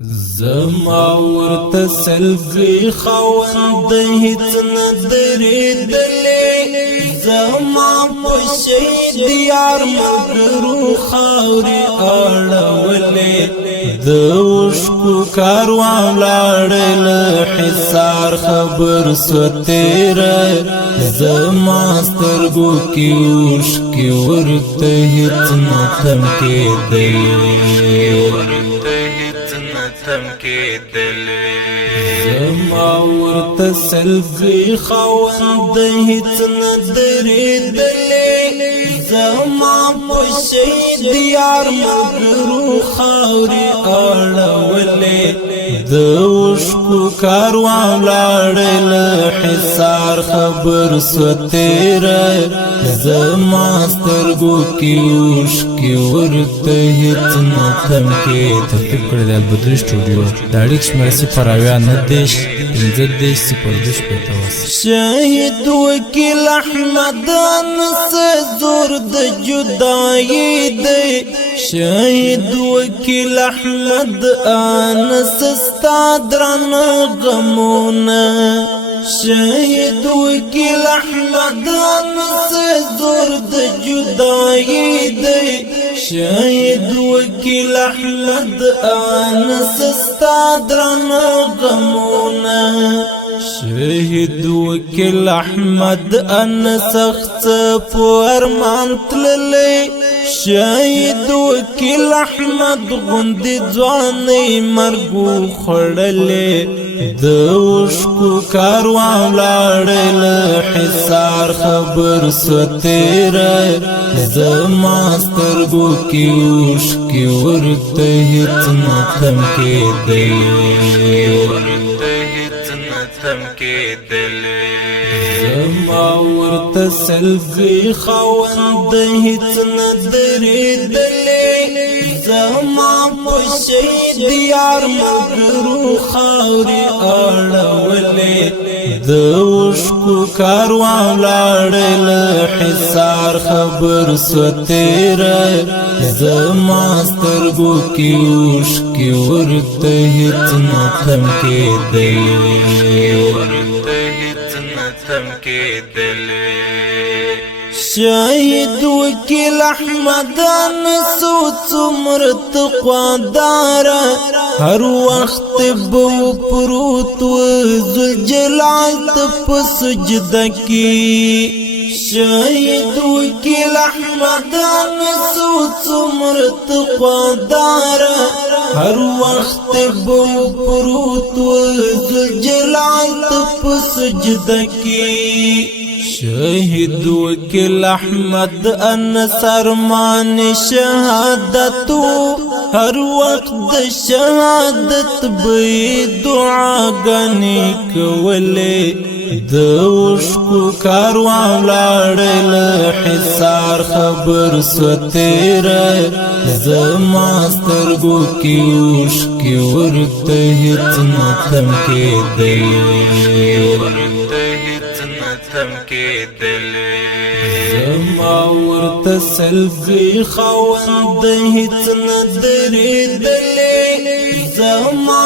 زما ورته سلګي خوند هیڅ ندرې دلې زما په شهید یار مګرو خاوري اړولې د وشکو کاروان لاړل حصار خبر سوتیر زما سترګو کې وشکي ورته هیڅ نتم کېدلې زما ورته سلګي خوند هیڅ ندرې دلې زما په شهید یار مګرو خاوري اړولې د وشکو کاروان لاړل حصار خبر سوتیر زما سترګو کې وشکي ورته هیڅ نتم کېدلې. ترتیب کړی د البدري سټوډیو د اړیک شمېره 0 شهید وکیل احمد انس زور د جدائی دی شهید وکیل احمد انس ستادرن غمونه شهید وکیل احمد انس زور د جدائی دی شهید وکیل احمد انس ستادرن غمونه شهید وکیل احمد انس خصف ارمان تللی شهید وکیل احمد غندی ځواني مرګو خړلې د وشکو کاروان لاړل حصار خبر سوتیر زما سترګو کې وشکي ورته هیڅ نتم کېدلې زما ورته سلګي خوند هیڅ ندرې دلې زما په شهید یار مګرو خاوري اړولې د وشکو کاروان لاړل حصار خبر سوتیر زما سترګو کې وشکي ورته هیڅ نتم کېدلې شهید وکیل احمد انس څومره تقوادار هر وخت بو پروت ذوالجلال ته په سجده کې شهید وکیل احمد انس څومره تقوادار هر وخت بو پروت ذوالجلال ته په سجده کې شهید وکیل احمد انس ارمان شهادتو هر وقت د شهادت به دعاګانې کولې د وشکو کاروان لاړل حصار خبر سوتیر زما سترګو کې وشکي ورته هیڅ نتم کېدلې زما ورته سلګي خوند هیڅ ندرې دلې زما